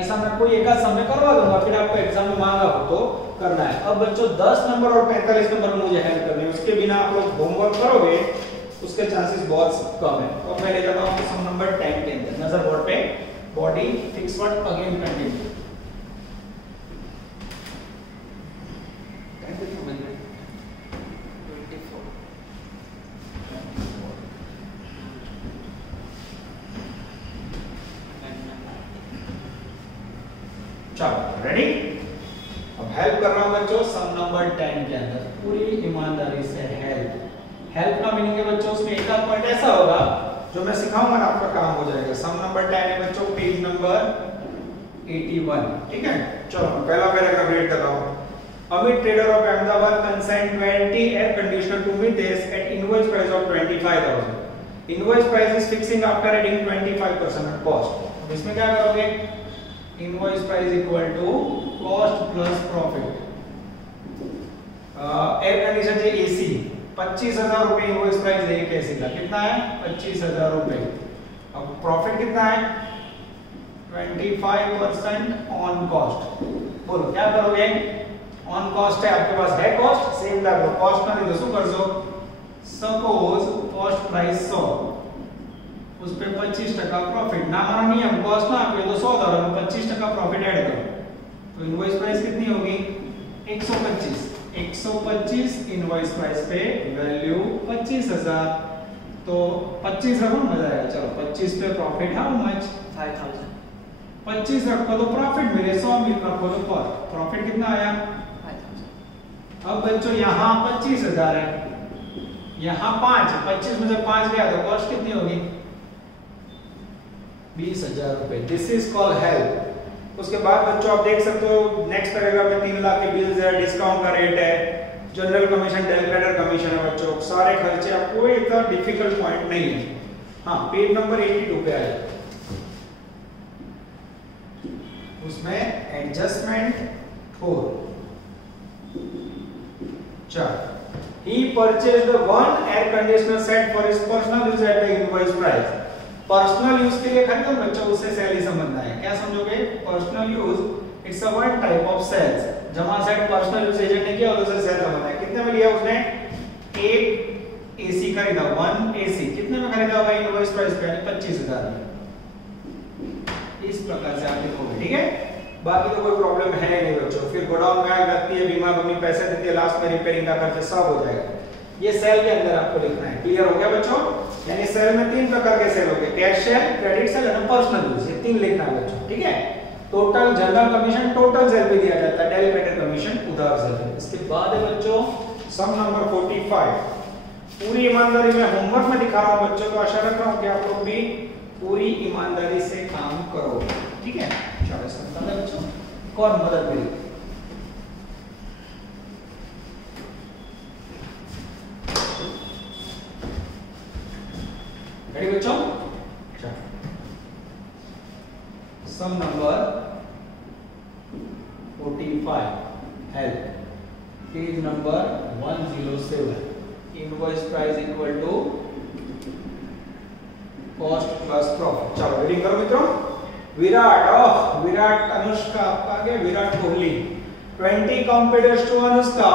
ऐसा मैं कोई एक समय करवा दूंगा, फिर आपको एग्जाम में मांगा हो तो करना है। अब बच्चों 10 नंबर और 45 नंबर मुझे हेल्प करनी है, उसके बिना आप लोग होमवर्क करोगे उसके चांसेस बहुत कम है। तो मैं ले जाता हूं सम नंबर 10 के अंदर, नजर बोर्ड पे, body fix word again continue. चलो रेडी। अब हेल्प कर रहा हूं बच्चों सम नंबर 10 के अंदर, पूरी ईमानदारी से हेल्प। हेल्प का मीनिंग है बच्चों उसमें एक आध पॉइंट ऐसा होगा जो मैं सिखाऊंगा ना, आपका काम हो जाएगा। सम नंबर 10 है बच्चों, पेज नंबर 81, ठीक है। चलो पहला पैराग्राफ रीड कर रहा हूं। Amit trader of Ahmedabad consigned 20 air conditioner to Mitesh at invoice price of 25,000. Invoice price is fixing after adding 25% cost. अब इसमें क्या करोगे, invoice price equal to cost plus profit. Air condition से एसी 25,000 रुपए इनवॉइस प्राइस है एक एसी का, कितना है 25,000 रुपए। अब प्रॉफिट कितना है 25% ऑन कॉस्ट। बोलो क्या करोगे, ऑन कॉस्ट है आपके पास, है कॉस्ट सेम लागो, कॉस्ट ना दे दो कर दो। सपोज कॉस्ट प्राइस 100, उस पे 25% प्रॉफिट, ना माना नहीं हम कॉस्ट ना आपके तो 100 था, 25% प्रॉफिट ऐड करो तो इनवॉइस प्राइस कितनी होगी 125 इनवॉइस प्राइस पे वैल्यू 25,000, तो 25 रखो मजा आएगा। चलो 25 पे प्रॉफिट हाउ मच 5,000, 25 रखो तो प्रॉफिट मेरे 100 मिल रखो तो कॉस्ट, प्रॉफिट कितना आया 5,000। अब बच्चों यहाँ 25,000 है, यहाँ 5, 25 में से 5 गया तो कॉस्ट कितनी होगी 20,000 रुपए। This is called help. उसके बाद बच्चों आप देख सकते हो नेक्स्ट पैराग्राफ में 3 लाख के बिल्स है, डिस्काउंट का रेट है, जनरल कमीशन, डेलीगेटर कमीशन है बच्चों, सारे खर्चे, आपको कोई इतना डिफिकल्ट पॉइंट नहीं है। हाँ पेज नंबर 82 पे आए, उसमें adjustment 4 he purchased one air conditioner set for his personal use at the invoice price. Personal use के लिए खरीदो बच्चों, उससे सेल ही समझना है। क्या समझोगे personal use, it's a one type of sales. जमा सेट पर्सनल यूज एजेंट ने किया और दूसरे सेल समझना है। कितने में लिया उसने, एक एसी खरीदा, 1 एसी, कितने में खरीदा होगा इनवॉइस प्राइस पे 25,000 में। इस प्रकार से आप लिखोगे, ठीक है। बाकी तो कोई प्रॉब्लम है नहीं बच्चों। फिर गोडाउन में आग लगती है, बीमा भूमि पैसे देती है, लास्ट में रिपेयरिंग का खर्चा सब हो जाएगा। ये सेल के अंदर आपको लिखना है। क्लियर हो गया बच्चों। यानी सेल में 3 प्रकार के सेल होंगे, कैश सेल, क्रेडिट सेल और पर्सनल यूज, ये 3 लिखना है बच्चों, ठीक है। Total general commission total sale पे दिया जाता है, डेलिवेटेड कमीशन उधार सेल पे। इसके बाद है बच्चों सम नंबर 45। पूरी ईमानदारी में होमवर्क में दिखा रहा हूं बच्चों, तो आशा रख रहा हूं कि आप लोग भी पूरी ईमानदारी से काम करोगे, ठीक है। चलो इसका मतलब बच्चों कौन मदद मिली। रेडी बच्चों, sum number 45 help, page number 107, invoice price equal to cost plus profit. चलो रीडिंग करो मित्रों। विराट, विराट अनुष्का आपका आगे, विराट कोहली 20 कॉम्पिटिटर्स टू अनुष्का,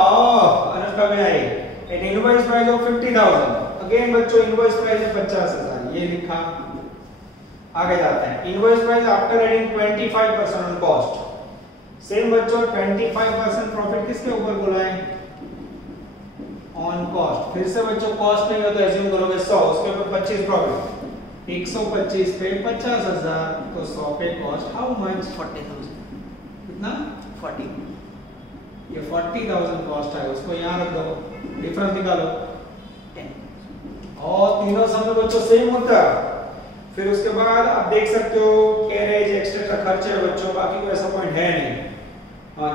अनुष्का भी आई, an invoice price of 50,000। Again बच्चों इनवॉइस प्राइस है 50,000, ये लिखा। आगे जाते हैं, invoice price after adding 25% on cost. Same बच्चों 25% प्रॉफिट किसके ऊपर बोला है, ऑन कॉस्ट। फिर से बच्चों कॉस्ट नहीं हो तो एज्यूम करोगे 100, उसके ऊपर 25 प्रॉफिट, 125 पे 50,000, तो 100 पे कॉस्ट हाउ मच, 40,000। कितना, 40, ये 40,000 कॉस्ट है, उसको यहां रख दो, डिफरेंस निकालो 10। और तीनों समय बच्चों सेम होता है। फिर उसके बाद आप देख सकते हो कैरेज एक्स्ट्रा खर्चे है बच्चों, बाकी कोई ऐसा पॉइंट है नहीं।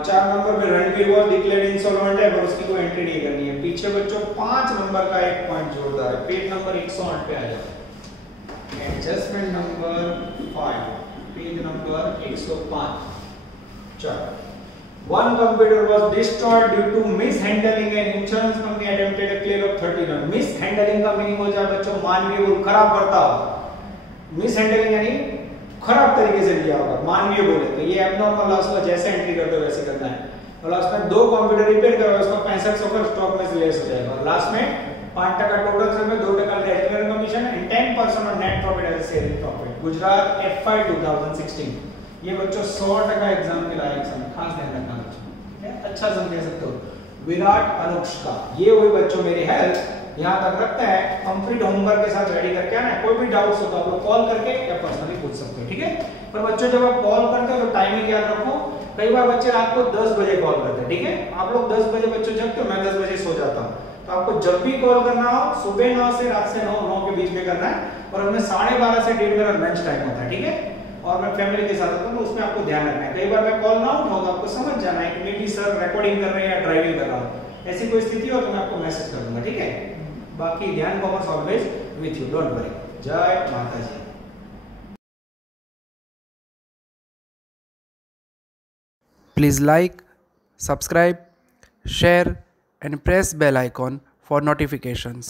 4 नंबर पे रणवीर वॉज डिक्लेयर्ड इंसॉल्वेंट है, पर उसकी कोई एंट्री नहीं करनी है। पीछे बच्चों 5 नंबर का एक पॉइंट जोरदार है, पेज नंबर 108 पे आ जाओ, एडजस्टमेंट नंबर 5, पेज नंबर 105। चलो, one computer was destroyed due to mishandling and insurance company attempted a clear of 30 lakh। mishandling का मीनिंग हो जाए बच्चों मानवीय गुण, खराब बर्ताव। mishandling यानी खराब तरीके से लिया होगा, मानवीय बोले तो ये एब्नॉर्मल लॉस का जैसे एंट्री करते हो वैसे करना है। और लास्ट में 2 कंप्यूटर रिपेयर करो, उसका 6500 का स्टॉक में से लेस हो जाएगा। और लास्ट में 5% टोटल सेल में 2% डेलिवेटेड commission and 10% on net profit as sale profit. Gujarat FY 2016। ये बच्चों 100% एग्जाम के लायक समय, खास ध्यान रखना बच्चों, ठीक है। अच्छा सम कह सकते हो। विराट अनुष्का, ये वही बच्चों मेरी हेल्प यहां तक रखते हैं। कंप्लीट होमवर्क के साथ रेडी करके आना है। कोई भी डाउट्स हो तो आप लोग कॉल करके या पर्सनली पूछ सकते हो, ठीक है। पर बच्चों जब आप कॉल करते हो तो टाइमिंग याद रखो। कई बार बच्चे रात को 10 बजे कॉल करते हैं, ठीक है। आप लोग 10 बजे बच्चों जगते हो, मैं 10 बजे सो जाता हूं, तो आपको जब भी कॉल करना हो सुबह 9 से रात से 9 के बीच में करना है। और उसमें 12:30 से 1:30 मेरा लंच टाइम होता है, ठीक है। और मैं फैमिली के साथ होता हूं तो उसमें आपको ध्यान रखना है। कई बार मैं कॉल ना उठाऊं तो आपको समझ जाना है कि मे बी सर रिकॉर्डिंग कर रहे हैं या ड्राइविंग कर रहा हूं। ऐसी कोई स्थिति हो तो मैं आपको मैसेज कर दूंगा, ठीक है। बाकी ध्यान commerce always with you, don't worry. जय माता जी। Please like, subscribe, share and press bell icon for notifications.